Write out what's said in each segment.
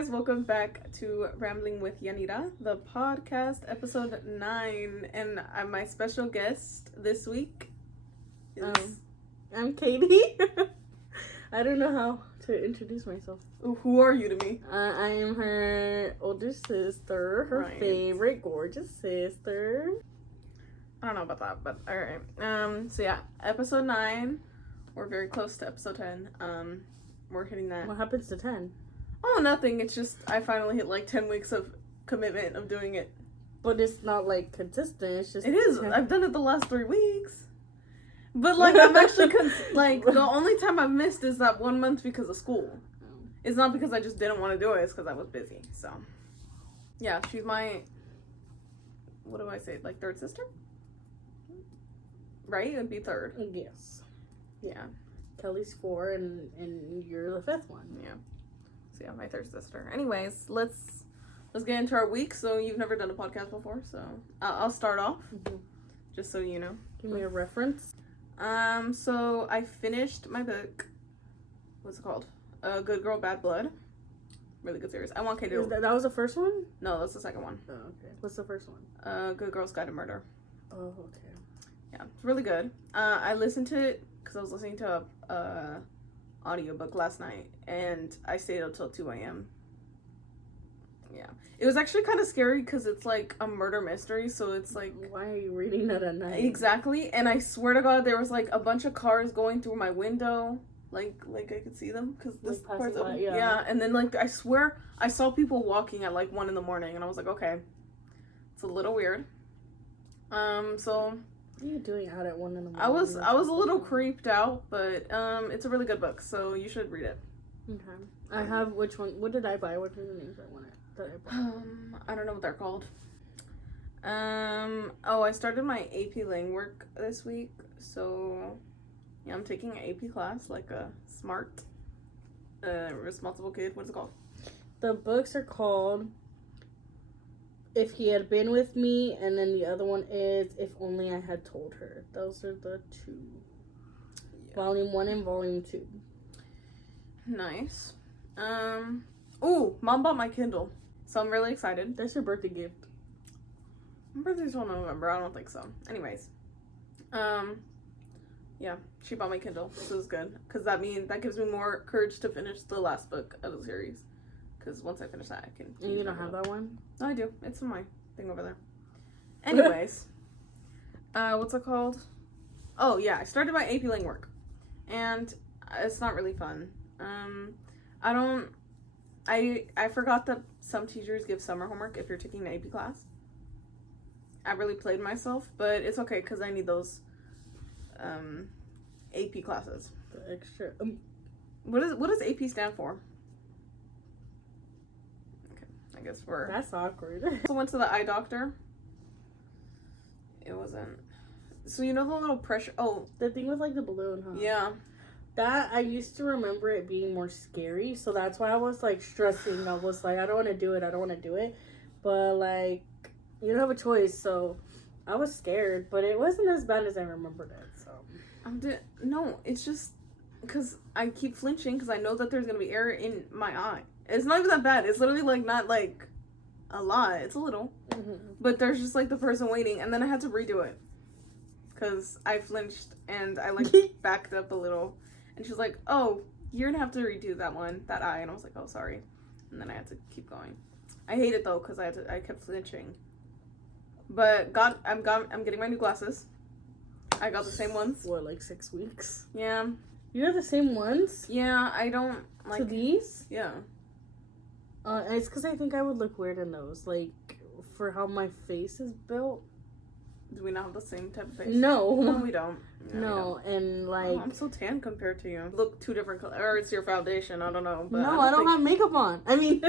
guys, welcome back to Rambling with Yanira, the podcast, episode 9, and my special guest this week is... I'm Katie. I don't know how to introduce myself. Who are you to me? I am her older sister, her favorite gorgeous sister. I don't know about that, but alright. So yeah, episode 9, we're very close to episode 10. We're hitting that. What happens to 10? Oh, nothing. It's just I finally hit like 10 weeks of commitment of doing it. But it's not like consistent. It's just. It is. 10. I've done it the last 3 weeks. But like I'm actually like the only time I've missed is that 1 month because of school. It's not because I just didn't want to do it. It's because I was busy. So yeah, she's my, what do I say? Like third sister? Right? It'd be third. Yes. Yeah. Kelly's 4 and you're the 5th one. Yeah. So yeah, my third sister. Anyways, let's get into our week. So you've never done a podcast before, so I'll start off, just so you know. Give me a reference. So I finished my book. What's it called? Good Girl, Bad Blood. Really good series. I want Katie to... That was the first one? No, that's the second one. Oh, okay. What's the first one? Good Girl's Guide to Murder. Oh, okay. Yeah, it's really good. I listened to it because I was listening to a audiobook last night, and I stayed up till 2 a.m. Yeah. It was actually kind of scary because it's like a murder mystery, so it's like... Why are you reading that at night? Exactly, and I swear to God, there was like a bunch of cars going through my window, like I could see them, because this like part's open. yeah. Yeah, and then like, I swear, I saw people walking at like 1 a.m, and I was like, okay, it's a little weird. So... What are you doing out at 1 a.m? I was a little creeped out, but it's a really good book, so you should read it. Okay. I have, which one? What did I buy? What were the names I wanted? I don't know what they're called. I started my AP Lang work this week, so yeah, I'm taking an AP class, like a smart, responsible kid. What's it called? The books are called If He Had Been With Me, and then the other one is If Only I Had Told Her. Those are the 2. Yeah. Volume 1 and Volume 2. Nice. Ooh, Mom bought my Kindle, so I'm really excited. That's your birthday gift. My birthday's till November. I don't think so. Anyways, yeah, she bought my Kindle, so it's good, because that gives me more courage to finish the last book of the series. Because once I finish that, I can... And you don't have that one? No, I do. It's in my thing over there. Anyways. What's it called? Oh, yeah. I started my AP Lang work. And it's not really fun. I forgot that some teachers give summer homework if you're taking an AP class. I really played myself, but it's okay because I need those AP classes. The extra... What does AP stand for? I guess That's awkward. I went to the eye doctor. It wasn't... So you know the little pressure... Oh. The thing with like the balloon, huh? Yeah. That, I used to remember it being more scary, so that's why I was like stressing. I was like, I don't want to do it. But like, you don't have a choice, so I was scared, but it wasn't as bad as I remembered it, so. No, it's just because I keep flinching because I know that there's going to be air in my eye. It's not even that bad. It's literally, like, not, like, a lot. It's a little. Mm-hmm. But there's just, like, the person waiting. And then I had to redo it. Because I flinched and I, like, backed up a little. And she's like, oh, you're going to have to redo that eye. And I was like, oh, sorry. And then I had to keep going. I hate it, though, because I kept flinching. But I'm getting my new glasses. I got the same ones. What, like 6 weeks? Yeah. You have the same ones? Yeah, I don't, like... So these? Yeah. It's because I think I would look weird in those, like, for how my face is built. Do we not have the same type of face? No. No, we don't. No, and like... Oh, I'm so tan compared to you. Look, 2 different colors. Or it's your foundation, I don't know. But no, I don't have makeup on. I mean...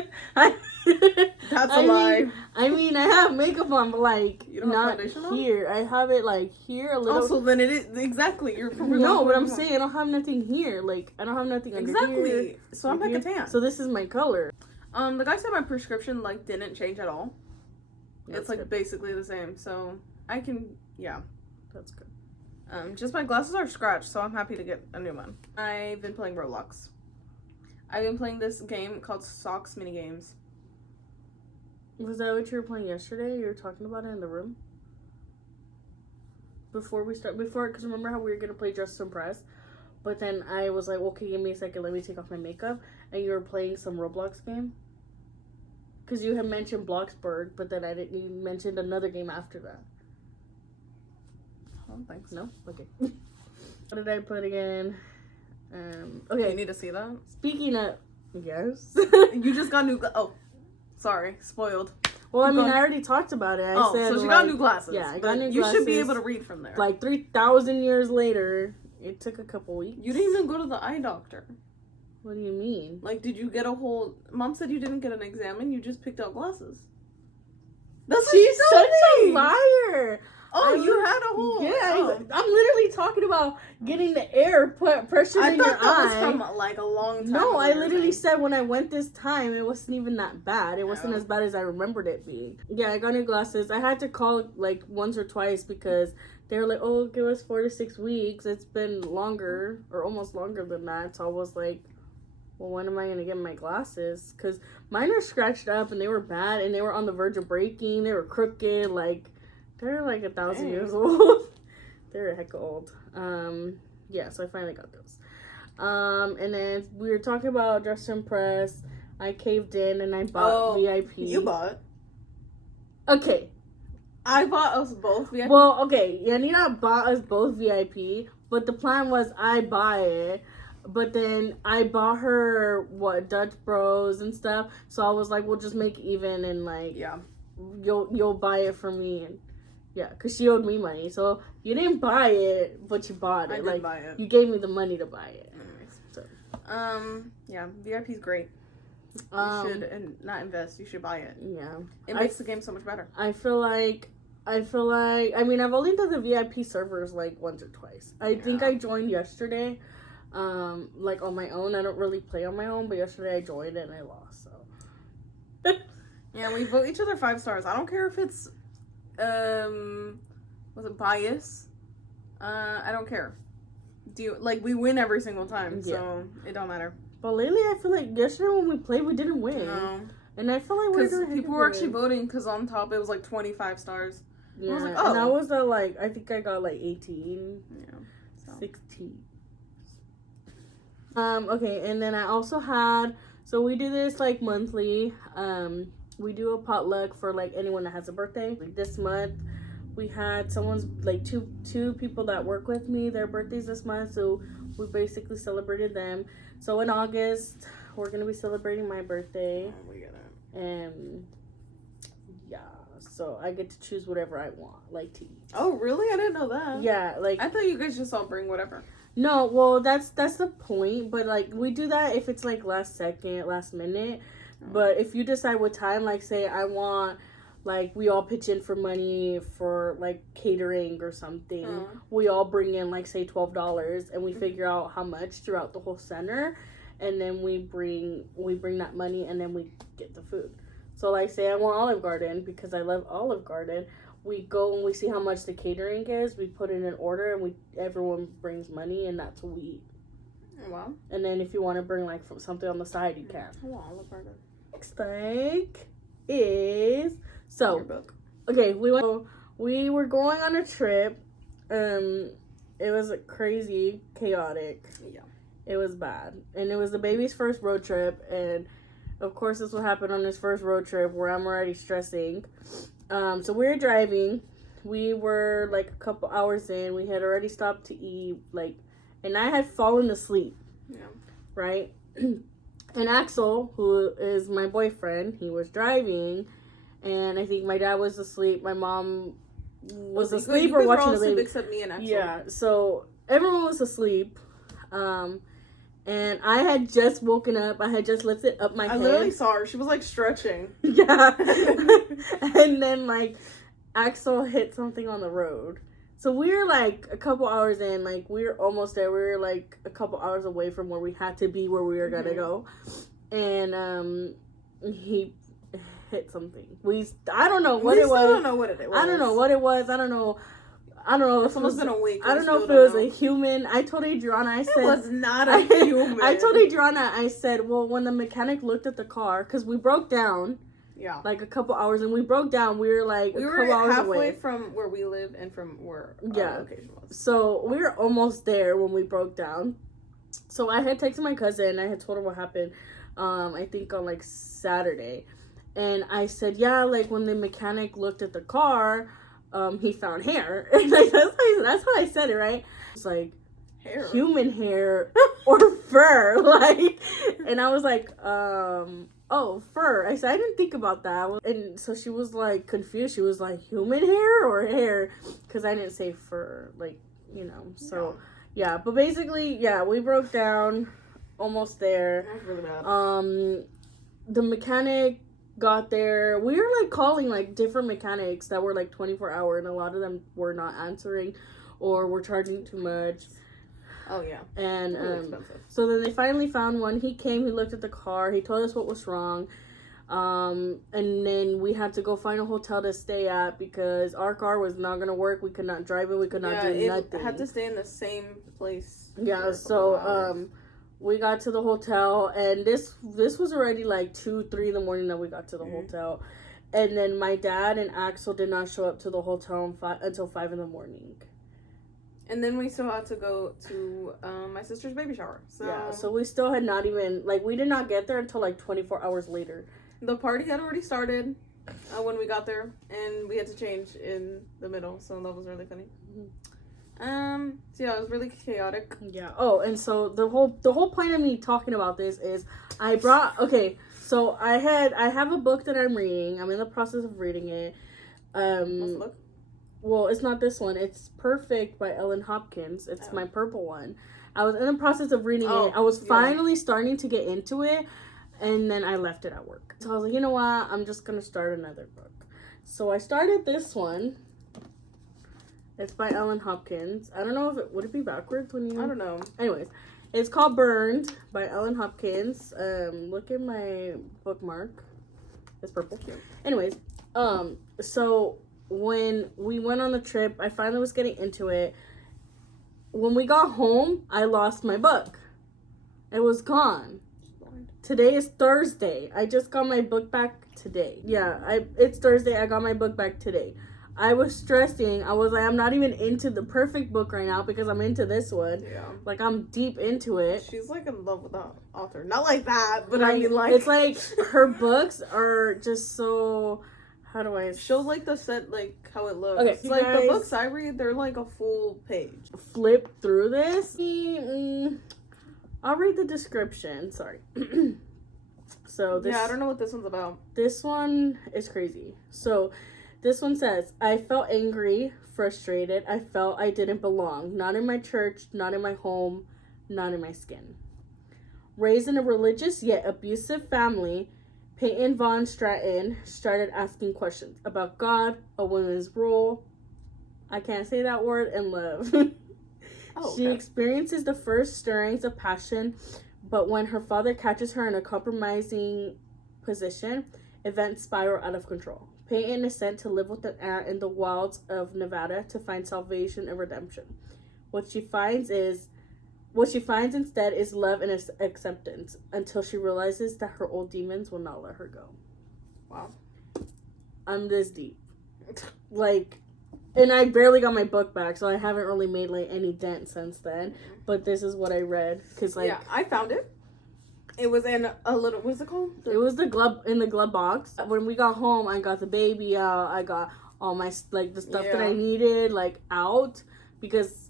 That's a lie. I mean, I have makeup on, but like, you don't not have foundation here. On? I have it like here a little... Also, then it is... Exactly. You're no, but I'm saying I don't have nothing here. Like, I don't have nothing under here. Exactly. So I'm like a tan. So this is my color. The guy said my prescription, like, didn't change at all. That's it's, like, good. basically the same. So, I can... Yeah. That's good. Just my glasses are scratched, so I'm happy to get a new one. I've been playing Roblox. I've been playing this game called Socks Minigames. Was that what you were playing yesterday? You were talking about it in the room? Because remember how we were going to play Dress to Impress? But then I was like, okay, give me a second, let me take off my makeup. And you were playing some Roblox game? Because you had mentioned Bloxburg, but then you mentioned another game after that. I don't think so. No? Okay. What did I put again? Okay. You need to see that? Speaking of... Yes. You just got new... Oh. Sorry. Spoiled. Well, I already talked about it. I said, so she got new glasses. Yeah, I got new glasses. You should be able to read from there. Like 3,000 years later. It took a couple weeks. You didn't even go to the eye doctor. What do you mean? Like, did you get a whole... Mom said you didn't get an exam and you just picked out glasses. That's what She's told such me. a liar. Oh, you had a whole... Yeah, I'm literally talking about getting the air pressure in your eye. I thought that was from, like, a long time No, ago I literally said when I went this time, it wasn't even that bad. It wasn't as bad as I remembered it being. Yeah, I got new glasses. I had to call, like, once or twice because they were like, oh, give us 4 to 6 weeks. It's been longer, or almost longer than that. So I was like, well, when am I going to get my glasses? Because mine are scratched up, and they were bad, and they were on the verge of breaking. They were crooked, like... They're like 1,000 years old. They're a heck old. Yeah, so I finally got those. And then we were talking about Dress to Impress. I caved in and I bought VIP. You bought? Okay. I bought us both VIP. Well, okay. Yanira bought us both VIP, but the plan was I buy it. But then I bought her, Dutch Bros and stuff. So I was like, we'll just make even and like, yeah, you'll buy it for me. And yeah, because she owed me money. So you didn't buy it, but you bought it. I did buy it. You gave me the money to buy it. Anyways. So. Yeah, VIP's great. You should not invest. You should buy it. Yeah. It makes the game so much better. I feel like, I've only done the VIP servers like once or twice. I think I joined yesterday, like on my own. I don't really play on my own, but yesterday I joined and I lost, so. Yeah, we vote each other 5 stars. I don't care if it's, was it bias? I don't care. We win every single time, so it don't matter. But lately, I feel like yesterday when we played, we didn't win. No. And I feel like because people were actually voting, because on top it was like 25 stars. Yeah, I was like, and I was I think I got like 18. Yeah. So. 16. Okay, and then I also had, so we do this like monthly. We do a potluck for like anyone that has a birthday. Like this month, we had someone's like two people that work with me, their birthdays this month, so we basically celebrated them. So in August, we're gonna be celebrating my birthday. Oh, we get it. And yeah, so I get to choose whatever I want, like to eat. Oh, really? I didn't know that. Yeah, like I thought you guys just all bring whatever. No, well that's the point, but like we do that if it's like last minute. But if you decide what time, like say I want, like we all pitch in for money for like catering or something. We all bring in like say $12 and we figure out how much throughout the whole center, and then we bring that money and then we get the food. So like say I want Olive Garden because I love Olive Garden. We go and we see how much the catering is. We put in an order and everyone brings money and that's what we eat. Wow. And then if you want to bring like something on the side, you can. I want Olive Garden. Next thing is Your book. Okay, we were going on a trip. It was crazy, chaotic. Yeah. It was bad. And it was the baby's first road trip, and of course this will happen on his first road trip where I'm already stressing. So we were driving. We were like a couple hours in. We had already stopped to eat, and I had fallen asleep. Yeah. Right? And Axel, who is my boyfriend, he was driving, and I think my dad was asleep. My mom was asleep or watching the baby. Except me and Axel. Yeah, so everyone was asleep. And I had just woken up. I had just lifted up my head. I literally saw her. She was like stretching. Yeah. And then like Axel hit something on the road. So we were like a couple hours in, like we were almost there. We were like a couple hours away from where we had to be, where we were gonna go. And he hit something. I don't know what it was. I don't know what it was. I don't know what it was. I don't know. I don't know. It's almost been a week. I don't know if it was a human. I told Adriana, I said... It was not a human. I told Adriana, I said, well, when the mechanic looked at the car, because we broke down... Yeah. Like a couple hours, and we broke down. We were like we a were couple hours halfway away from where we live and from where our location was. So we were almost there when we broke down. So I had texted my cousin. I had told her what happened. I think on like Saturday, and I said, yeah, like when the mechanic looked at the car, he found hair. And like that's how I said it, right? It's like hair, human hair or fur, like, and I was like, oh, fur. I said, I didn't think about that. And so she was like confused. She was like, human hair or hair? Because I didn't say fur, like, you know. So, yeah. But basically, yeah, we broke down, almost there. That was really bad. The mechanic got there. We were like calling like different mechanics that were like 24-hour, and a lot of them were not answering or were charging too much. Oh, yeah. And really so then they finally found one. He came, he looked at the car, he told us what was wrong. And then we had to go find a hotel to stay at because our car was not going to work. We could not drive it. We could not do nothing. It had to stay in the same place. Yeah, so we got to the hotel, and this was already like 2-3 in the morning that we got to the hotel. And then my dad and Axel did not show up to the hotel until 5 in the morning. And then we still had to go to my sister's baby shower. So yeah, so we still had not even, like, we did not get there until like 24 hours later. The party had already started when we got there, and we had to change in the middle, so that was really funny. So yeah, it was really chaotic. Yeah. Oh, and so the whole point of me talking about this is so I have a book that I'm reading. I'm in the process of reading it. What's the book? Well, it's not this one. It's Perfect by Ellen Hopkins. It's my purple one. I was in the process of reading it. I was finally starting to get into it, and then I left it at work. So I was like, you know what? I'm just going to start another book. So I started this one. It's by Ellen Hopkins. I don't know if would it be backwards when you... I don't know. Anyways, it's called Burned by Ellen Hopkins. Look at my bookmark. It's purple. Anyways, so... when we went on the trip, I finally was getting into it. When we got home, I lost my book. It was gone. Today is Thursday. I just got my book back today. Yeah, it's Thursday. I got my book back today. I was stressing. I was like, I'm not even into the Perfect book right now because I'm into this one. Yeah. Like, I'm deep into it. She's like in love with the author. Not like that, but like, I mean like... It's like her books are just so... How do I... Show, like, the set, like, how it looks. Okay, It's like, the books I read, they're, like, a full page. Flip through this. I'll read the description. Sorry. So, this... Yeah, I don't know what this one's about. This one is crazy. So, this one says, I felt angry, frustrated. I felt I didn't belong. Not in my church, not in my home, not in my skin. Raised in a religious yet abusive family... Peyton Von Stratton started asking questions about God, a woman's role, I can't say that word, and love. She experiences the first stirrings of passion, but when her father catches her in a compromising position, events spiral out of control. Peyton is sent to live with an aunt in the wilds of Nevada to find salvation and redemption. What she finds instead is love and acceptance until she realizes that her old demons will not let her go. Wow. I'm this deep. Like, and I barely got my book back, so I haven't really made, like, any dent since then. But this is what I read. Cause, like... Yeah, I found it. It was in a little... What's it called? It was in the glove box. When we got home, I got the baby out. I got all my, like, the stuff that I needed, like, out. Because...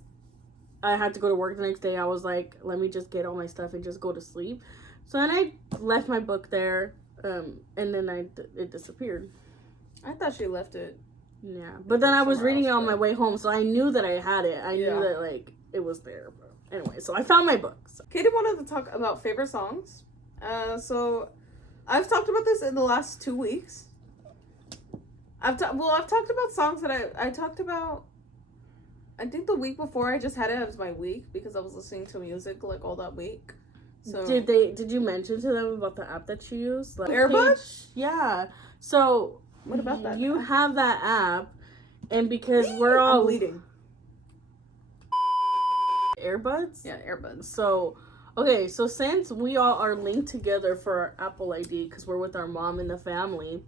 I had to go to work the next day. I was like, let me just get all my stuff and just go to sleep. So then I left my book there, and then it disappeared. I thought she left it. Yeah, but then I was reading it on my way home, so I knew that I had it. I knew that, like, it was there. But anyway, so I found my book. So. Katie wanted to talk about favorite songs. So I've talked about this in the last 2 weeks. I've talked about songs that I talked about. I think the week before I just had it as my week because I was listening to music like all that week. So did you mention to them about the app that you use? Like Airbud? Yeah. So what about that? You have that app, and because we're all bleeding. earbuds? Yeah, earbuds. So, okay, so since we all are linked together for our Apple ID, because we're with our mom in the family,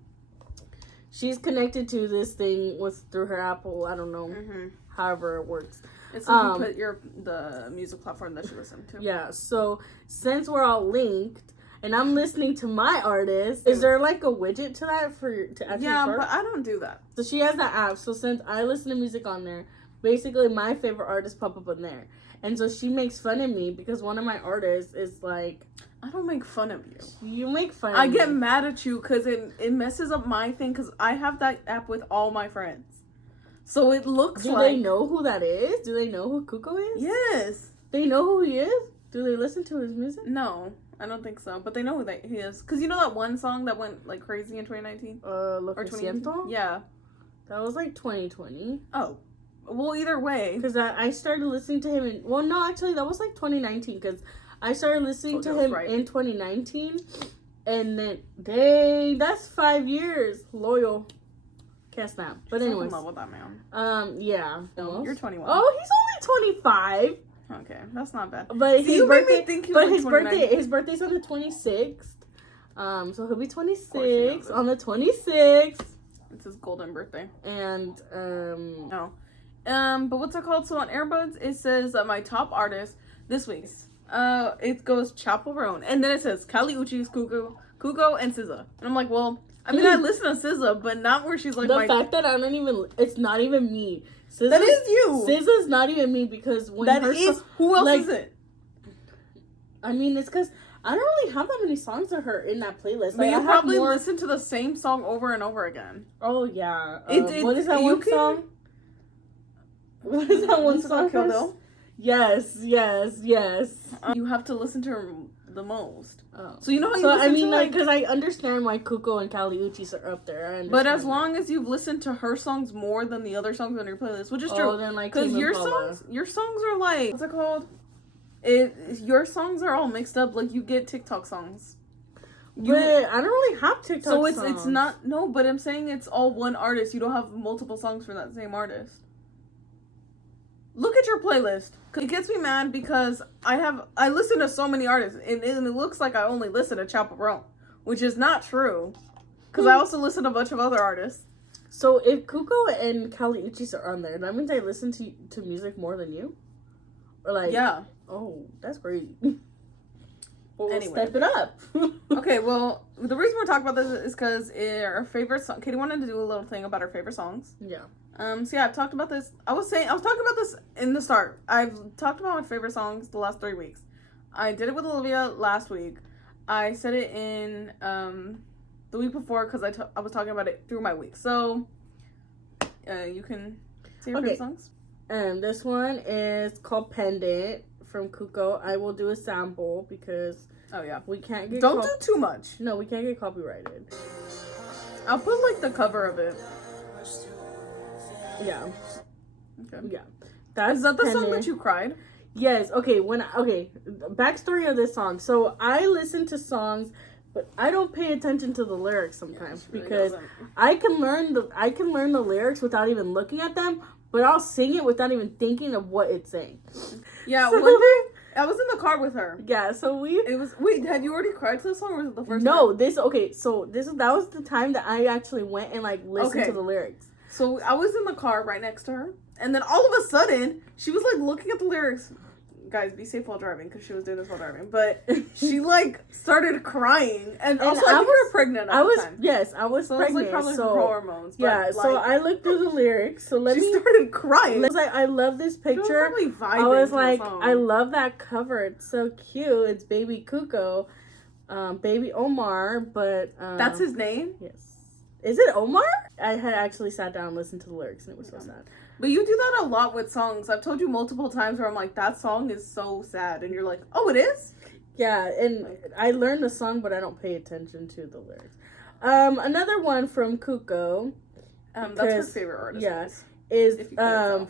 she's connected to this thing through her Apple, I don't know, however it works. It's like you put the music platform that you listen to. Yeah, so since we're all linked, and I'm listening to my artist, is there like a widget to that to actually start? But I don't do that. So she has that app, so since I listen to music on there, basically my favorite artists pop up on there. And so she makes fun of me because one of my artists is like... I don't make fun of you. You make fun of me. I get mad at you because it messes up my thing because I have that app with all my friends. So it looks Do they know who that is? Do they know who Kuko is? Yes. They know who he is? Do they listen to his music? No, I don't think so. But they know who he is. Because you know that one song that went like crazy in 2019? Lo que siento? Yeah. That was like 2020. Oh. Well, either way. Because I started listening to him well, no, actually, that was like 2019. Because I started listening to him in 2019. And then, dang, that's 5 years. Loyal. Can't snap. But anyways. I'm in love with that man. Yeah. No, you're 21. Oh, he's only 25. Okay, that's not bad. But his birthday, his birthday's on the 26th. So he'll be 26 on the 26th. It's his golden birthday. And no. But what's it called? So on Airbuds, it says that my top artist this week. It goes Chaperone, and then it says Kali Uchis, Kuko, and SZA. And I'm like, well, I mean, I listen to SZA, but not where she's like the fact that I don't even. It's not even me. That is you. SZA's not even me because when that is who else is it? I mean, it's because I don't really have that many songs of her in that playlist. But you probably listen to the same song over and over again. Oh yeah. What is that one song? What is that one song? Kill Bill? Yes. You have to listen to her the most. Oh. So you know how you listen I mean, to like, because I understand why Kuko and Kali Uchis are up there. But as long as you've listened to her songs more than the other songs on your playlist, which is true, then like because your songs are like, what's it called? Your songs are all mixed up. Like you get TikTok songs. But I don't really have TikTok songs. So it's not but I'm saying it's all one artist. You don't have multiple songs from that same artist. Look at your playlist. It gets me mad because I listen to so many artists and it looks like I only listen to Chaperone, which is not true. Because I also listen to a bunch of other artists. So if Kuko and Kali Uchis are on there, that means I listen to music more than you? Or like... Yeah. Oh, that's great. Well, anyway. Step it up. Okay, well, the reason we're talking about this is because our favorite song... Katie wanted to do a little thing about our favorite songs. Yeah. So yeah, I've talked about this. I was talking about this in the start. I've talked about my favorite songs the last 3 weeks. I did it with Olivia last week. I said it in the week before because I was talking about it through my week. So you can say your favorite songs. This one is called Pendant from Kuko. I will do a sample because we can't get do too much. No, we can't get copyrighted. I'll put like the cover of it. Yeah. Okay. Yeah. Is that the song that you cried? Yes. Okay. Backstory of this song. So I listen to songs, but I don't pay attention to the lyrics sometimes because I can learn the lyrics without even looking at them, but I'll sing it without even thinking of what it's saying. Yeah. One day I was in the car with her. Yeah. So wait, had you already cried to the song or was it the first time? No. That was the time that I actually went and like listened to the lyrics. So I was in the car right next to her, and then all of a sudden, she was like looking at the lyrics. Guys, be safe while driving, because she was doing this while driving. But she like started crying, and also I think we were pregnant at the time. Yes, I was pregnant. It was like probably hormones. But yeah, so I looked through the lyrics. So she started crying. I was like, I love this picture. I was like, I love that cover. It's so cute. It's Baby Kuko, Baby Omar, but that's his name. Yes. Is it Omar? I had actually sat down and listened to the lyrics, and it was so sad. But you do that a lot with songs. I've told you multiple times where I'm like, that song is so sad. And you're like, oh, it is? Yeah, and I learned the song, but I don't pay attention to the lyrics. Another one from Kuko. That's her favorite artist. Yeah, is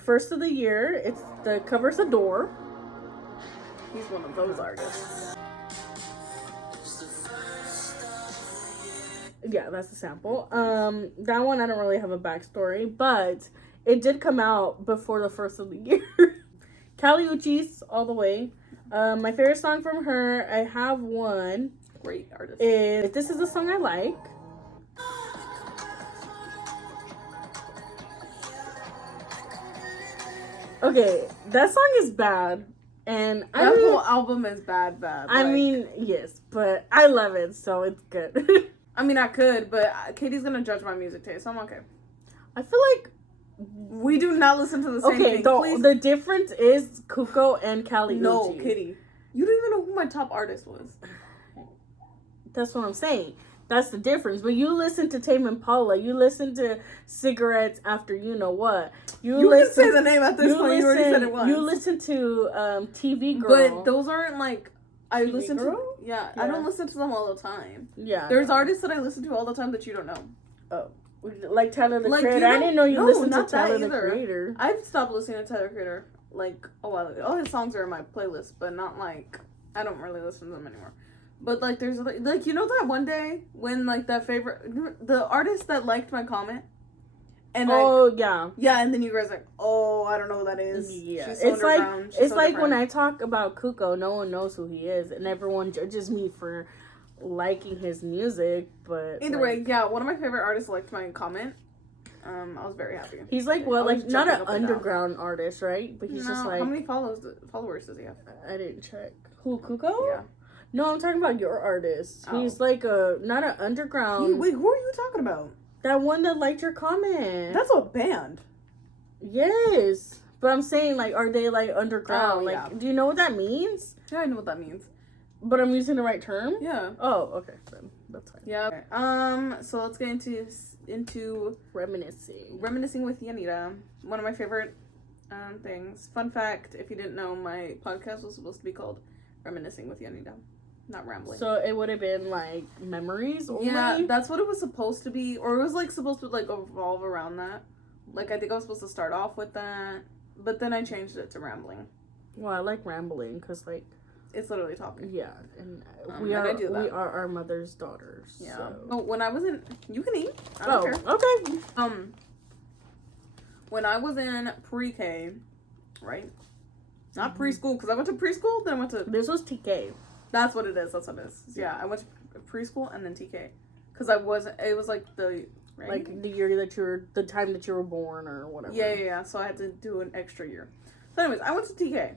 First of the Year. It's the cover's a door. He's one of those artists. Yeah, that's the sample. That one I don't really have a backstory, but it did come out before the first of the year. Kali Uchis all the way. My favorite song from her, I have one. Great artist. Is This Is a Song I Like. Okay, that song is bad. And that whole album is bad. I mean, yes, but I love it, so it's good. I mean, I could, but Katie's gonna judge my music taste, so I'm okay. I feel like we do not listen to the same thing. Okay, the difference is Kuko and Kali Uchi. No, Katie. You don't even know who my top artist was. That's what I'm saying. That's the difference. But you listen to Tame Impala. You listen to Cigarettes After You Know What. You can say the name at this point. You already said it once. You listen to TV Girl. But those aren't like... I TV listen Girl? to... Yeah, I don't listen to them all the time. Yeah. There's artists that I listen to all the time that you don't know. Oh. Like Tyler, the Creator. I didn't know you listened to Tyler, the Creator. I've stopped listening to Tyler, the Creator, like, a while ago. All his songs are in my playlist, but not, like... I don't really listen to them anymore. But, like, there's, like, you know that one day when, like, that favorite... The artist that liked my comment? And yeah. Yeah, and then you guys like, oh, I don't know who that is. Yeah. She's so underground. It's so like when I talk about Kuko, no one knows who he is, and everyone judges me for liking his music, but... Either way, yeah, one of my favorite artists liked my comment. I was very happy. He's like, well, like, not an underground artist, right? But he's just like... How many followers does he have? I didn't check. Who, Kuko? Yeah. No, I'm talking about your artist. Oh. He's like not an underground... Wait, who are you talking about? That one that liked your comment. That's a band. Yes. But I'm saying, like, are they, like, underground? Oh, like, yeah. do you know what that means? Yeah, I know what that means. But I'm using the right term? Yeah. Oh, okay. Then that's fine. Yeah. Okay. So let's get into reminiscing with Yanira. One of my favorite things. Fun fact, if you didn't know, my podcast was supposed to be called Reminiscing with Yanira. Not rambling. So it would have been like memories only? Yeah, that's what it was supposed to be. Or it was like supposed to like evolve around that. Like I think I was supposed to start off with that. But then I changed it to rambling. Well, I like rambling because like... It's literally talking. Yeah. And we are our mother's daughters. Yeah. So. Oh, when I was in... You can eat. I don't care. Okay. When I was in pre-K, right? Not preschool, because I went to preschool, then I went to... This was TK. That's what it is. That's what it is. Yeah, I went to preschool and then TK. Because I wasn't... It was like the... Right? Like the year that you were... The time that you were born or whatever. Yeah. So I had to do an extra year. So anyways, I went to TK.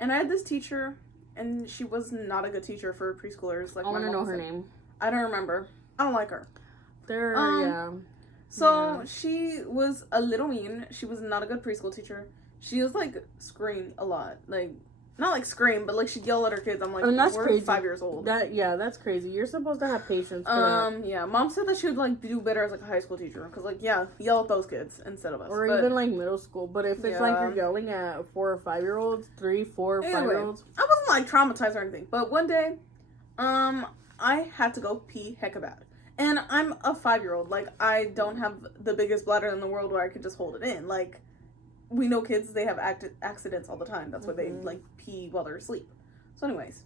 And I had this teacher, and she was not a good teacher for preschoolers. Like I want to know her name. I don't remember. I don't like her. Yeah. So she was a little mean. She was not a good preschool teacher. She was like scream a lot. Like, not like scream, but like she'd yell at her kids. I'm like, that's we're crazy. 5 years old. That's crazy. You're supposed to have patience for that. Yeah. Mom said that she would like do better as like a high school teacher. Cause like, yeah, yell at those kids instead of us. Or even like middle school. But if it's like you're yelling at 4 or 5 year olds, 3, 4, 5 year olds. I wasn't like traumatized or anything. But one day, I had to go pee hecka bad. And I'm a 5-year-old. Like, I don't have the biggest bladder in the world where I could just hold it in. Like, we know kids, they have accidents all the time. That's why they, like, pee while they're asleep. So, anyways.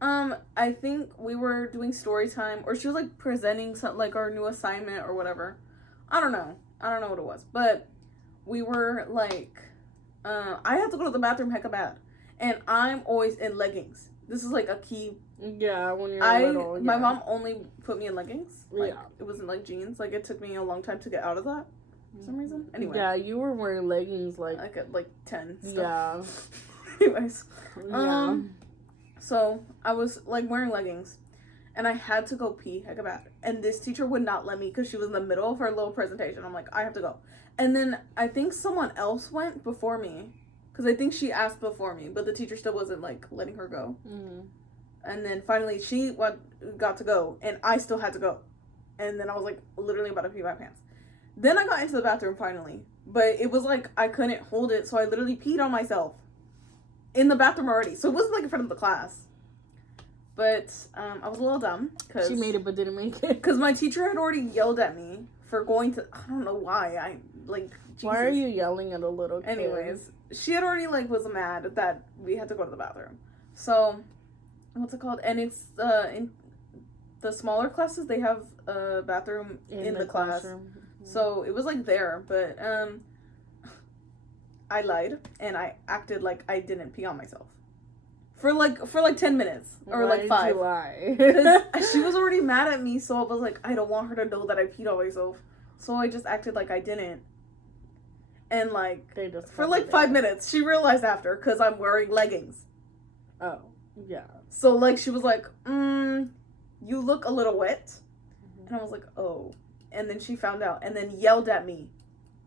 I think we were doing story time. Or she was, like, presenting, like, our new assignment or whatever. I don't know what it was. But we were, like... I had to go to the bathroom hecka bad. And I'm always in leggings. This is, like, a key... Yeah, when you're little. Yeah. My mom only put me in leggings. Like, yeah. It wasn't like jeans. Like, it took me a long time to get out of that for some reason. Anyway. Yeah, you were wearing leggings like at like 10. Stuff. Yeah. Anyways. Yeah. So I was like wearing leggings, and I had to go pee hecka bad. And this teacher would not let me because she was in the middle of her little presentation. I'm like, I have to go. And then I think someone else went before me, because I think she asked before me, but the teacher still wasn't like letting her go. Mm-hmm. And then finally she got to go, and I still had to go. And then I was like literally about to pee my pants. Then I got into the bathroom finally, but it was like I couldn't hold it, so I literally peed on myself in the bathroom already. So it wasn't like in front of the class. But I was a little dumb. Cause she made it but didn't make it. Because my teacher had already yelled at me for going to... I don't know why. Jesus. Why are you yelling at a little kid? Anyways, she had already was mad that we had to go to the bathroom. So... What's it called? And it's in the smaller classes, they have a bathroom in the class. Mm-hmm. So it was like there, but I lied and I acted like I didn't pee on myself. For like 10 minutes. Or Why like 5. did you lie? Because she was already mad at me, so I was like, I don't want her to know that I peed on myself. So I just acted like I didn't. And like, for like 5 minutes, she realized after, because I'm wearing leggings. Oh, yeah. So like, she was like, you look a little wet. And I was like, oh. And then she found out and then yelled at me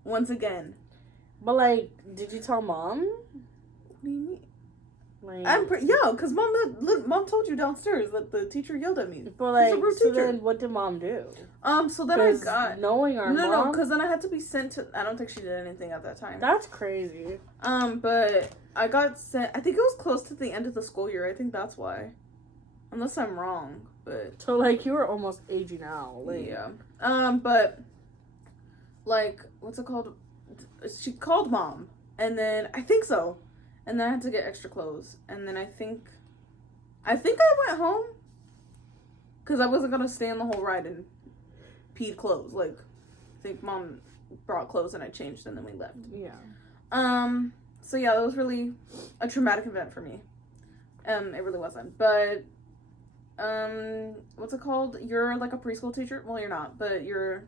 once again. But like, did you tell mom? What do you mean? Like, because mom told you downstairs that the teacher yelled at me. but like, She's a rude so teacher. then what did mom do? So then I got knowing our mom. No, because then I had to be sent to. I don't think she did anything at that time. That's crazy. But I got sent. I think it was close to the end of the school year. I think that's why, unless I'm wrong. But so like, you were almost aging out. Like, yeah. But like, what's it called? She called mom, and then I think so. And then I had to get extra clothes. And then I think I went home. Because I wasn't going to stay on the whole ride and peed clothes. Like, I think mom brought clothes and I changed and then we left. Yeah. So yeah, that was really a traumatic event for me. It really wasn't. But, what's it called? You're like a preschool teacher? Well, you're not. But you're,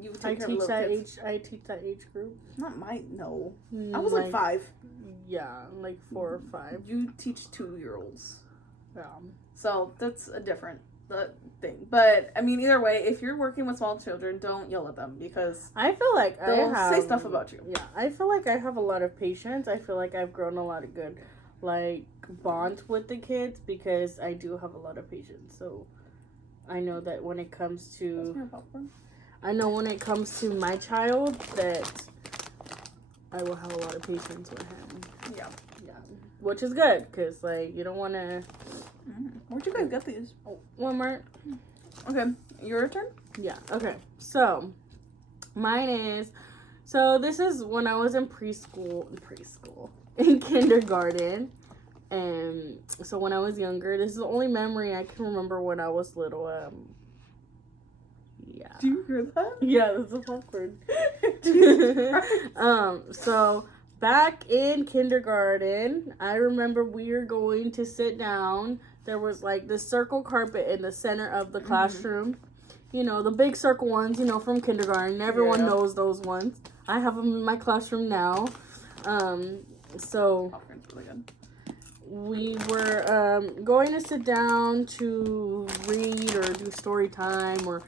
you take care of little kids. I teach that age group. Not no. I was like 5. Yeah, like 4 or 5. You teach 2-year-olds. Yeah. So that's a different thing. But I mean, either way, if you're working with small children, don't yell at them because I feel like they'll say stuff about you. Yeah, I feel like I have a lot of patience. I feel like I've grown a lot of good, like, bonds with the kids because I do have a lot of patience. So I know that when it comes to my child, that I will have a lot of patience with him. Yeah. Yeah. Which is good, because, like, you don't want to... Where'd you guys get these? Oh, one more. Okay. Your turn? Yeah. Okay. So, mine is... So, this is when I was in in kindergarten. And so, when I was younger, this is the only memory I can remember when I was little. Yeah. Do you hear that? Yeah, that's a popcorn. So back in kindergarten, I remember we were going to sit down. There was like this circle carpet in the center of the classroom. You know, the big circle ones, you know, from kindergarten. Everyone knows those ones. I have them in my classroom now. So Popcorn's really good. we were going to sit down to read or do story time or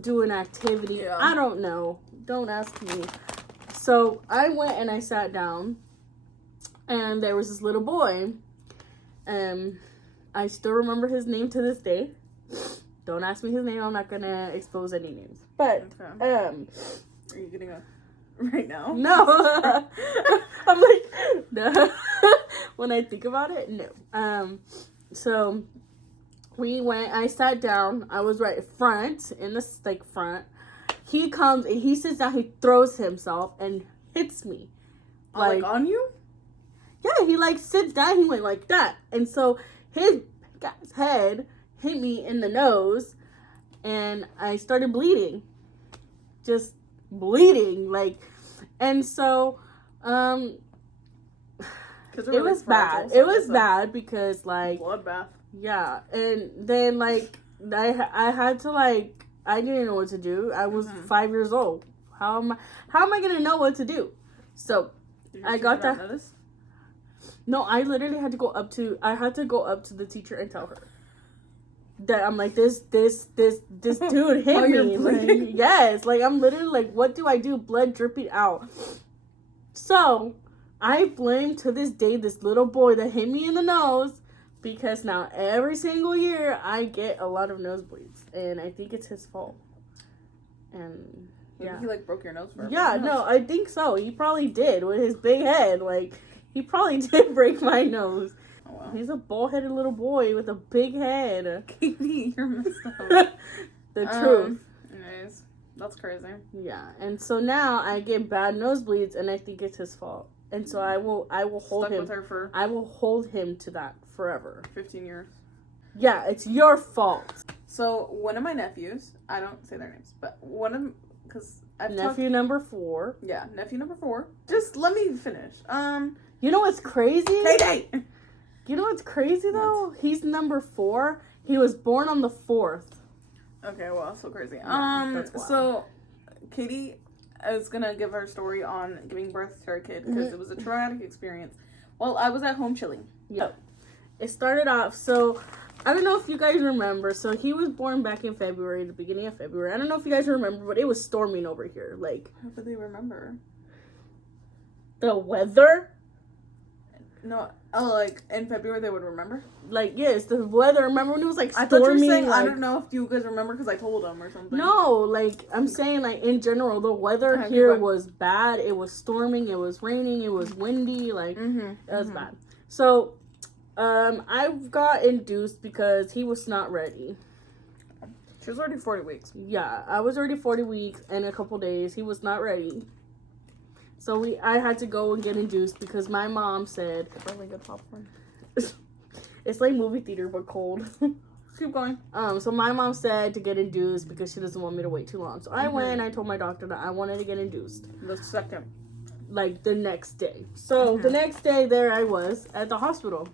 do an activity. Yeah. I don't know. Don't ask me. So I went and I sat down, and there was this little boy. I still remember his name to this day. Don't ask me his name. I'm not gonna expose any names. But Okay. Are you getting a right now? No. I'm like, no. When I think about it, no. So we went, I sat down, I was right front, in the, like, front. He comes, and he sits down, he throws himself, and hits me. Like on you? Yeah, he, like, sits down, he went like that. And so, his guy's head hit me in the nose, and I started bleeding. Just bleeding, like, and so, it was bad. It was bad because, like, bloodbath. Yeah, and then, like, I had to, like, I didn't know what to do. I was 5 years old. How am I gonna know what to do? So I got that. Notice? No, I literally had to go up to the teacher and tell her that I'm like, this dude hit me. You're bleeding? Like, yes, like, I'm literally like, what do I do? Blood dripping out. So I blame to this day this little boy that hit me in the nose. Because now every single year I get a lot of nosebleeds, and I think it's his fault. And Maybe he like broke your nose for yeah, no, I think so. He probably did with his big head. Like, he probably did break my nose. Oh, wow. He's a bald-headed little boy with a big head. Katie, you're messed up. The truth. Anyways, that's crazy. Yeah, and so now I get bad nosebleeds, and I think it's his fault. And so I will hold him. With her for I will hold him to that forever. 15 years. Yeah, it's your fault. So one of my nephews, I don't say their names, but because nephew number 4. Yeah, nephew number 4. Just let me finish. You know what's crazy? Payday! You know what's crazy, though? He's number 4. He was born on the 4th. Okay, well, so crazy. Yeah, that's wild. So, Katie is gonna give her story on giving birth to her kid, because it was a traumatic experience. Well, I was at home chilling. Yep. It started off, so... I don't know if you guys remember. So he was born back in February, the beginning of February. I don't know if you guys remember, but it was storming over here. Like, how do they remember? The weather? No, oh, like in February they would remember? Like, yes, the weather. Remember when it was like storming? I thought you were saying, like, I don't know if you guys remember because I told them or something. No, like, I'm saying, like, in general, the weather here was bad. It was storming, it was raining, it was windy, like, it was bad. So, I got induced because he was not ready. She was already 40 weeks. Yeah, I was already 40 weeks and a couple days. He was not ready. So I had to go and get induced because my mom said... It's really good popcorn. It's like movie theater, but cold. Keep going. So my mom said to get induced because she doesn't want me to wait too long. So I went and I told my doctor that I wanted to get induced. The second. Like, the next day. So, the next day, there I was at the hospital.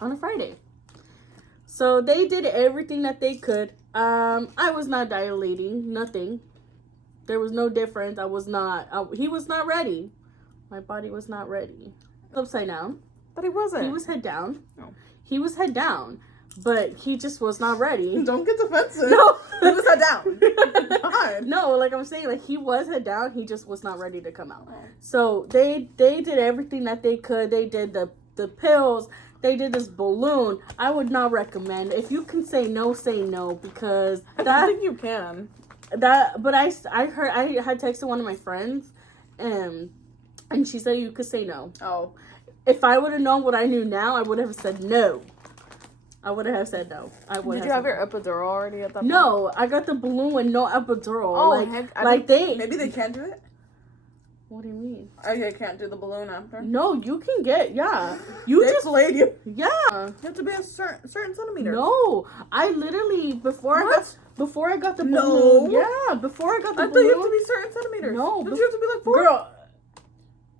On a Friday. So they did everything that they could. I was not dilating, nothing. There was no difference. He was not ready. My body was not ready. Upside down. But he wasn't. He was head down. Oh. He was head down. But he just was not ready. Don't get defensive. No. He was head down. God. No, like I'm saying, like he was head down. He just was not ready to come out. Oh. So they did everything that they could. They did the pills. They did this balloon. I would not recommend. If you can say no, say no, because I don't think you can. But I heard, I had texted one of my friends, and she said you could say no. Oh. If I would have known what I knew now, I would have said no. I would have said no. Did you have your epidural already at that point? No, I got the balloon with no epidural. Oh, maybe they can't do it? What do you mean? I can't do the balloon after. No, you can get, You just laid you. Yeah. You have to be a certain centimeter. No, I literally before I got the balloon. No. Yeah, before I got the balloon. I thought you have to be certain centimeters. No. Don't you have to be like 4? Girl,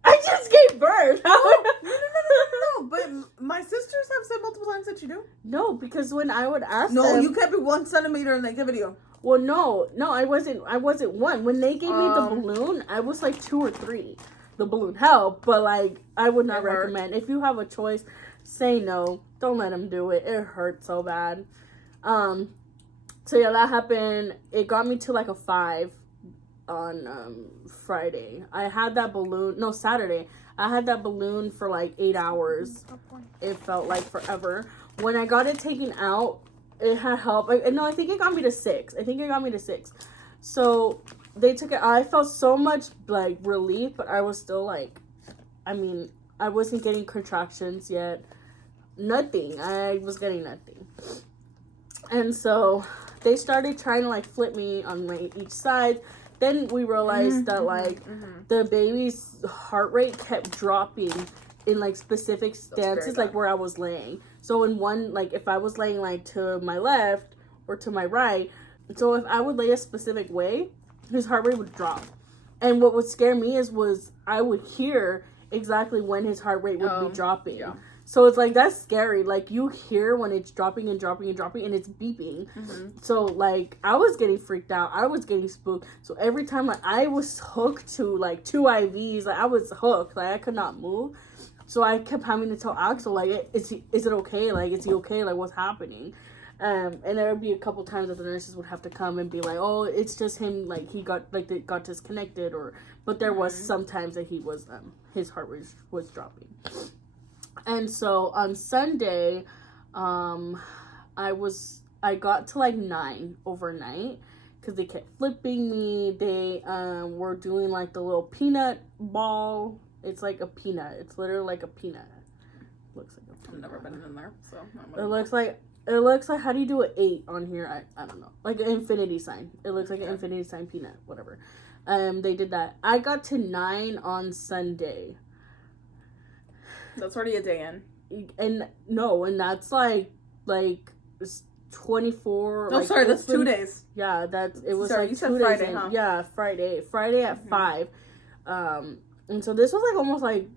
I just gave birth. No. But my sisters have said multiple times that you do. No, because when I would ask No, them, you can't be 1 centimeter and they give it to you. Well, no, I wasn't 1. When they gave me the balloon, I was like 2 or 3. The balloon helped, but like I would not recommend. If you have a choice, say no. Don't let them do it. It hurts so bad. So yeah, that happened. It got me to like a 5 on Friday. I had that balloon. No, Saturday. I had that balloon for like 8 hours. It felt like forever. When I got it taken out, it had help. No, I think it got me to 6. So they took it. I felt so much like relief, but I was still like, I mean, I wasn't getting contractions yet. Nothing. I was getting nothing. And so they started trying to like flip me on each side. Then we realized that like the baby's heart rate kept dropping in like specific stances, like where I was laying. So in one, like if I was laying like to my left or to my right, so if I would lay a specific way, his heart rate would drop. And what would scare me was I would hear exactly when his heart rate would be dropping. Yeah. So it's like, that's scary. Like you hear when it's dropping and dropping and dropping and it's beeping. So like I was getting freaked out. I was getting spooked. So every time like I was hooked to like 2 IVs, like I was hooked, like I could not move. So I kept having to tell Axel, like, is it okay? Like, is he okay? Like, what's happening? And there would be a couple times that the nurses would have to come and be like, oh, it's just him, like, he got, like, they got disconnected, but there was sometimes that he was, his heart rate was dropping. And so on Sunday, I got to, like, 9 overnight, because they kept flipping me. They, were doing, like, the little peanut ball. It's like a peanut. It's literally like a peanut. Looks like a peanut. I've never been in there, so. It looks like, how do you do an 8 on here? I don't know. Like an infinity sign. It looks like an infinity sign peanut, whatever. They did that. I got to 9 on Sunday. That's already a day in. And that's like 24. Oh, like, sorry, that's 2 days. Yeah, it was sorry, like you 2 said days Friday, in. huh? Yeah, Friday at 5. And so this was like almost like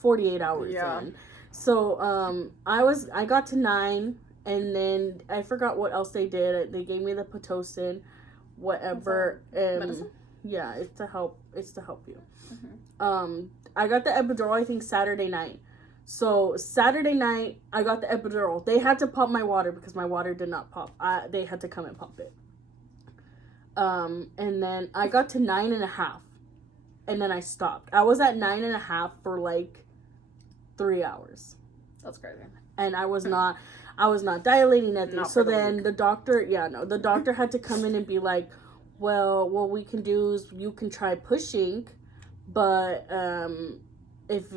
48 hours in. So I got to 9, and then I forgot what else they did. They gave me the Pitocin, whatever. Medicine? Yeah, it's to help you. I got the epidural I think Saturday night. So Saturday night I got the epidural. They had to pump my water because my water did not pop. They had to come and pump it. And then I got to 9.5, and then I stopped. I was at 9.5 for like 3 hours. That's crazy. And I was not dilating nothing. Not so for the then week. the doctor had to come in and be like, well, what we can do is you can try pushing, but if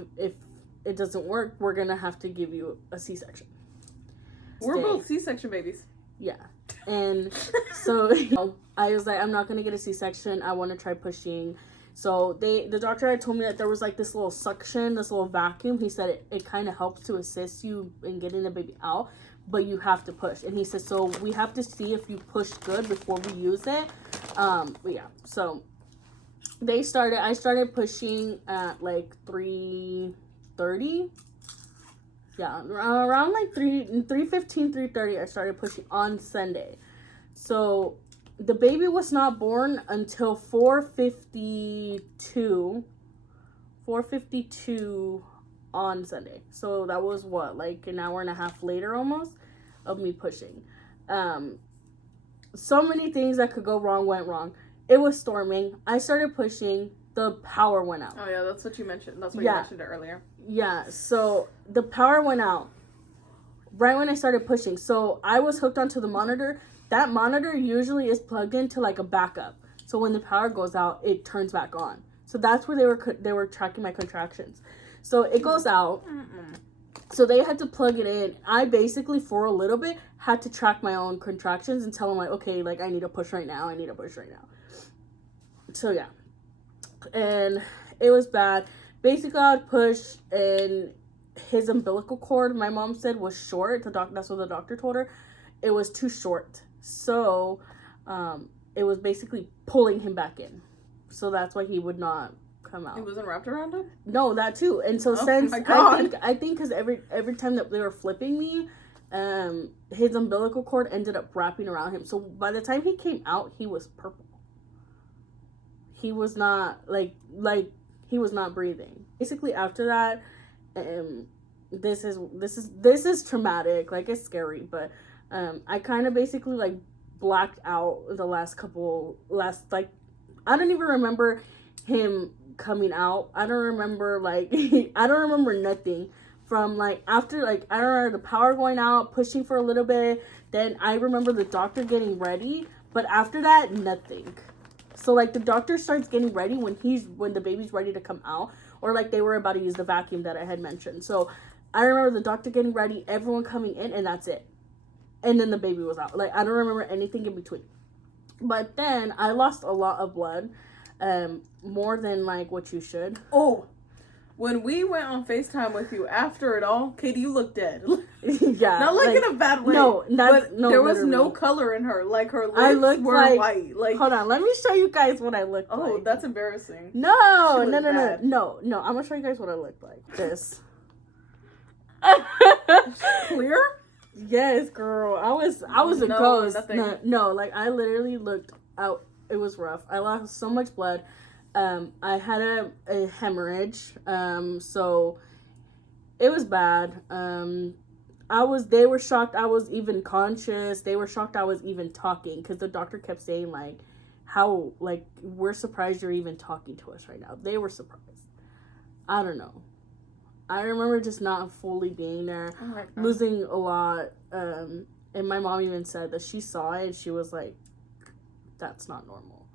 it doesn't work, we're gonna have to give you a C-section. We're both C-section babies. Yeah. And so I was like, I'm not gonna get a C-section. I want to try pushing. So the doctor had told me that there was like this little suction, this little vacuum. He said it kind of helps to assist you in getting the baby out, but you have to push. And he said, so we have to see if you push good before we use it. But yeah, so I started pushing at like 3:30. Yeah, around like 3:15, 3:30, I started pushing on Sunday. So the baby was not born until 4:52 on Sunday. So that was what, like an hour and a half later almost of me pushing. So many things that could go wrong went wrong. It was storming. I started pushing. The power went out. Oh yeah, that's what you mentioned. That's what you mentioned earlier. Yeah, so the power went out right when I started pushing. So I was hooked onto the monitor. That monitor usually is plugged into like a backup. So when the power goes out, it turns back on. So that's where they were tracking my contractions. So it goes out. So they had to plug it in. I basically, for a little bit, had to track my own contractions and tell them like, okay, like I need to push right now. So yeah. And it was bad. Basically, I would push, and his umbilical cord, my mom said, was short. That's what the doctor told her. It was too short. So, it was basically pulling him back in. So that's why he would not come out. It wasn't wrapped around him? No, that too. And so since I think because every time that they were flipping me, his umbilical cord ended up wrapping around him. So by the time he came out, he was purple. He was not he was not breathing. Basically, after that, this is traumatic. Like, it's scary, but I kind of basically like blacked out the last I don't even remember him coming out. I don't remember I don't remember nothing from like after I don't remember the power going out, pushing for a little bit. Then I remember the doctor getting ready, but after that, nothing. So like the doctor starts getting ready when the baby's ready to come out, or like they were about to use the vacuum that I had mentioned. So I remember the doctor getting ready, everyone coming in, and that's it. And then the baby was out. Like, I don't remember anything in between. But then I lost a lot of blood, more than like what you should. Oh, when we went on FaceTime with you after it all, Katie, you look dead. Yeah. Not like in a bad way. No, there was literally. no color in her. Like, her lips were white. Like, hold on, let me show you guys what I looked like. Oh, that's embarrassing. No. I'm gonna show you guys what I looked like. This. Clear? Yes, girl. I was a ghost. No, like I literally looked out. It was rough. I lost so much blood. I had a hemorrhage. So it was bad. They were shocked I was even conscious. They were shocked I was even talking, because the doctor kept saying like, how, like, we're surprised you're even talking to us right now. They were surprised. I don't know. I remember just not fully being there, losing a lot. And my mom even said that she saw it and she was like, that's not normal.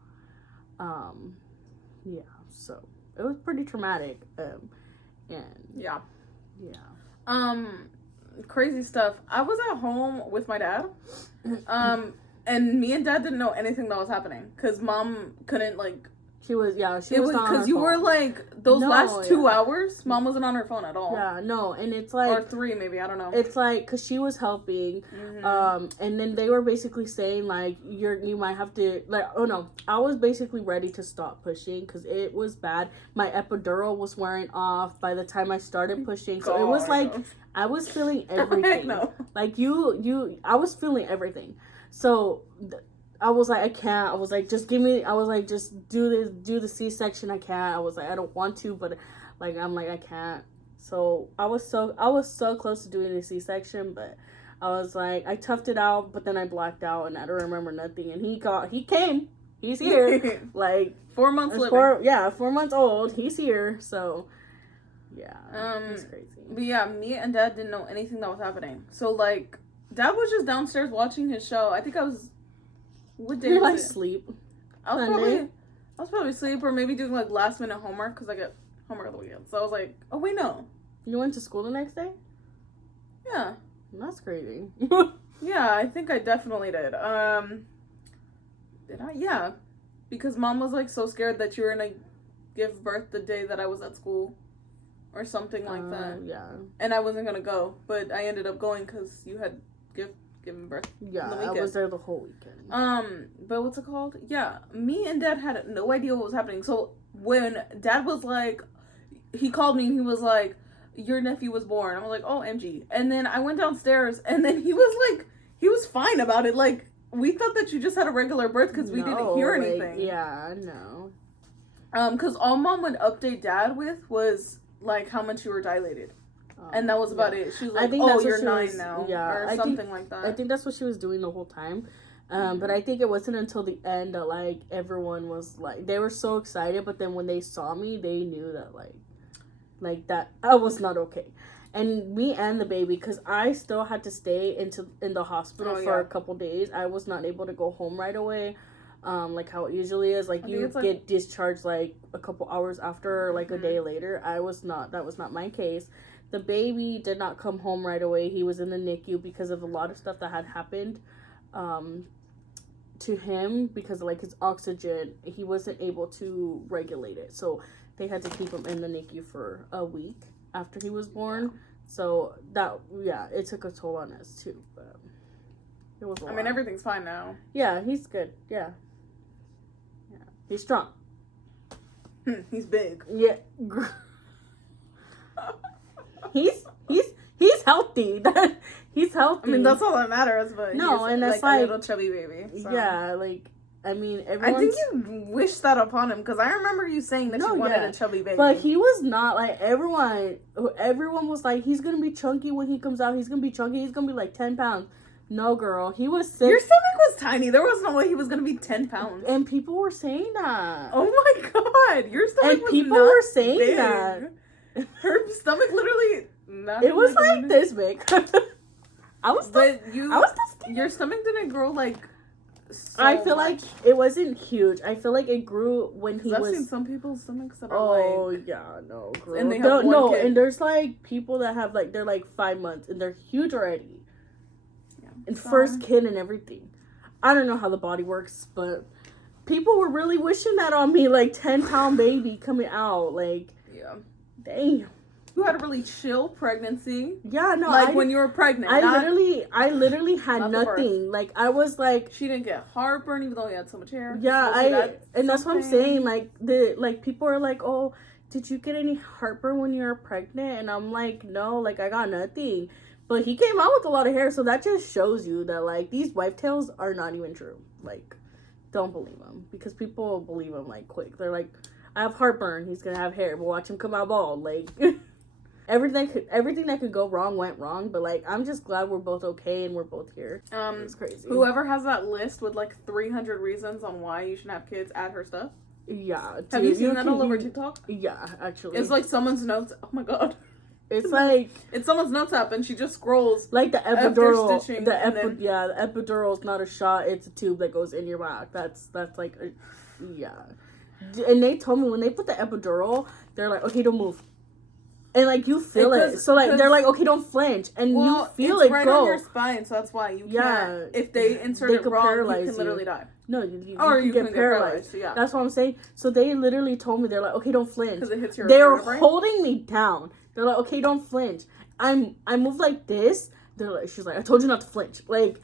Yeah, so it was pretty traumatic. Yeah. Crazy stuff. I was at home with my dad. And me and dad didn't know anything that was happening, because mom couldn't, like, She was not because you were like those last 2 hours. Mom wasn't on her phone at all. Yeah, no, and it's like or 3 maybe, I don't know. It's like because she was helping, and then they were basically saying like you might have to like I was basically ready to stop pushing because it was bad. My epidural was wearing off by the time I started pushing, so it was like I was feeling everything. Like I was feeling everything. So. I was like, I can't. I was like, just give me. I was like, just do the C-section. I can't. I was like, I don't want to, but like, I'm like, I can't. So I was so close to doing the C-section, but I was like, I toughed it out, but then I blacked out and I don't remember nothing. And he came. He's here. Like 4 months later. 4 months old. He's here. So yeah, it's crazy. But yeah, me and Dad didn't know anything that was happening. So like, Dad was just downstairs watching his show. I think I was. What day was it? Sleep. I was probably asleep or maybe doing like last minute homework because I get homework on the weekend. So I was like, oh wait, no. You went to school the next day? Yeah. That's crazy. Yeah, I think I definitely did. Did I? Yeah. Because Mom was like so scared that you were gonna give birth the day that I was at school or something like that. Yeah. And I wasn't gonna go, but I ended up going because you had giving birth. Yeah, I was there the whole weekend. But what's it called? Yeah, me and Dad had no idea what was happening. So when Dad was like, he called me and he was like, your nephew was born. I was like, oh, MG. And then I went downstairs and then he was fine about it. Like, we thought that you just had a regular birth because we didn't hear anything. Yeah, no. Because all Mom would update Dad with was like how much you were dilated. And that was about it. She was like, oh, you're 9 now. Yeah. Or something like that. I think that's what she was doing the whole time. But I think it wasn't until the end that, like, everyone was, like, they were so excited. But then when they saw me, they knew that, like that I was not okay. And me and the baby, because I still had to stay in the hospital for a couple days. I was not able to go home right away. Like how it usually is. Like, you get discharged, like, a couple hours after, or, like, a day later. That was not my case. The baby did not come home right away. He was in the NICU because of a lot of stuff that had happened to him because of, like, his oxygen. He wasn't able to regulate it. So they had to keep him in the NICU for a week after he was born. Yeah. So it took a toll on us too. But it was a lot. I mean, everything's fine now. Yeah, he's good. Yeah. He's strong. He's big. Yeah. He's healthy. He's healthy. I mean, that's all that matters. But no, and that's like a little chubby baby. So. Yeah, like I mean, I think you wished that upon him because I remember you saying that you wanted a chubby baby. But he was not like everyone. Everyone was like, he's gonna be chunky when he comes out. He's gonna be chunky. He's gonna be like 10 pounds. No, girl, he was 6. Your stomach was tiny. There was no way he was gonna be 10 pounds. And people were saying that. Oh my god, your stomach was people not were saying big. that. Her stomach literally. It was like this big. Your stomach didn't grow like. So I feel like it wasn't huge. I feel like it grew when he was. I've seen some people's stomachs that are like. Yeah, no, girl. And they have one kid. And there's like people that have like they're like 5 months and they're huge already. Yeah. And first kid and everything. I don't know how the body works, but people were really wishing that on me, like 10-pound baby coming out, like. Yeah. Damn. You had a really chill pregnancy. Yeah, no. Like when you were pregnant. I literally had nothing. Like I was like. She didn't get heartburn even though you had so much hair. Yeah, that's what I'm saying. Like people are like, oh, did you get any heartburn when you were pregnant? And I'm like, no, like I got nothing. But he came out with a lot of hair, so that just shows you that like these wife tales are not even true. Like, don't believe them because people believe them like quick. They're like, I have heartburn. He's gonna have hair, but watch him come out bald. Like. Everything that could go wrong went wrong, but like I'm just glad we're both okay and we're both here. It's crazy. Whoever has that list with like 300 reasons on why you shouldn't have kids, add her stuff. Yeah. Have you seen that all over TikTok? Yeah, actually. It's like someone's notes. Oh my god. It's like it's someone's notes app, and she just scrolls like the epidural. The epidural is not a shot; it's a tube that goes in your back. That's like, yeah. And they told me when they put the epidural, they're like, okay, don't move. And, like, you feel it. So, like, they're like, okay, don't flinch. And you feel it right go. On your spine, so that's why you can't. If they insert it wrong, you can literally die. No, you you can can get paralyzed. Yeah. That's what I'm saying. So they literally told me, they're like, okay, don't flinch. Because it hits your They're vertebrae? holding me down. They're like, okay, don't flinch. I move like this. They're like, she's like, I told you not to flinch. Like,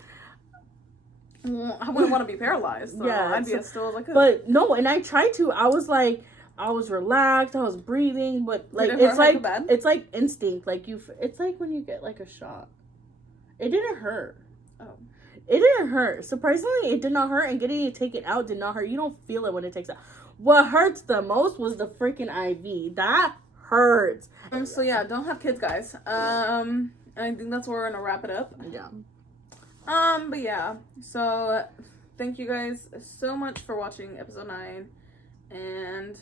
I wouldn't want to be paralyzed. So yeah, I'd be as still as I could. But no, and I tried to. I was relaxed. I was breathing, but like it's like instinct. Like it's like when you get like a shot. It didn't hurt. Oh. It didn't hurt. Surprisingly, it did not hurt, and getting it taken out did not hurt. You don't feel it when it takes out. What hurts the most was the freaking IV. That hurts. So yeah, don't have kids, guys. And I think that's where we're gonna wrap it up. Yeah. But yeah. So thank you guys so much for watching episode 9, and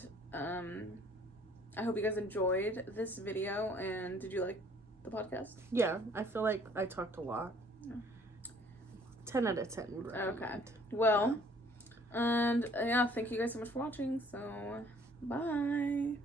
I hope you guys enjoyed this video. And did you like the podcast? Yeah, I feel like I talked a lot. 10 out of 10 would recommend. Okay. Well, and yeah, thank you guys so much for watching. So, bye.